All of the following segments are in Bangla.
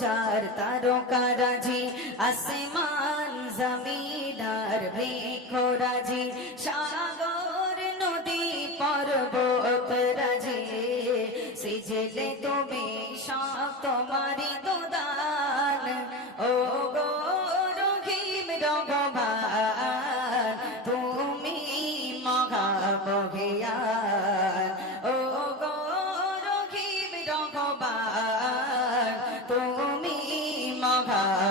যার তারকারাজি আসমান জমিনার বৃক্ষরাজি সাগর নদী পর্বত রাজি সিজলে তুমি সব তোমারি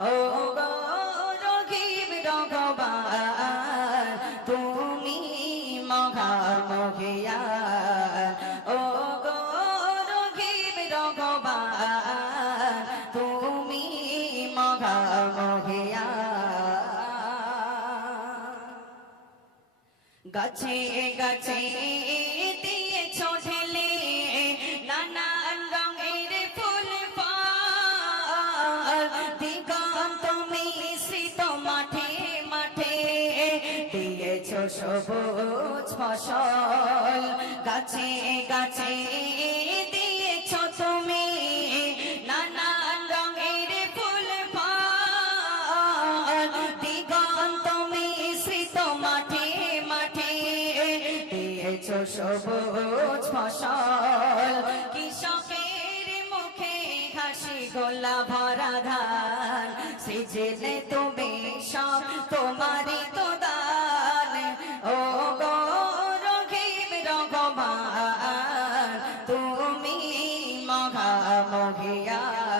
ও গো রহিম রঘবান তুমি মহামহিয়ান ও গো রহিম রঘবান তুমি মহামহিয়ান গাছে গাছে সবুজ ফসল গাছে গাছে দিয়েছ তুমি নানান রঙের ফুল মাঠে মাঠে দিয়েছ সবুজ ফসল কৃষকের মুখে হাসি গোলা ভরা ধান। সিজলে তুমি সব তোমারই রঘবান তুমি মহামহিয়া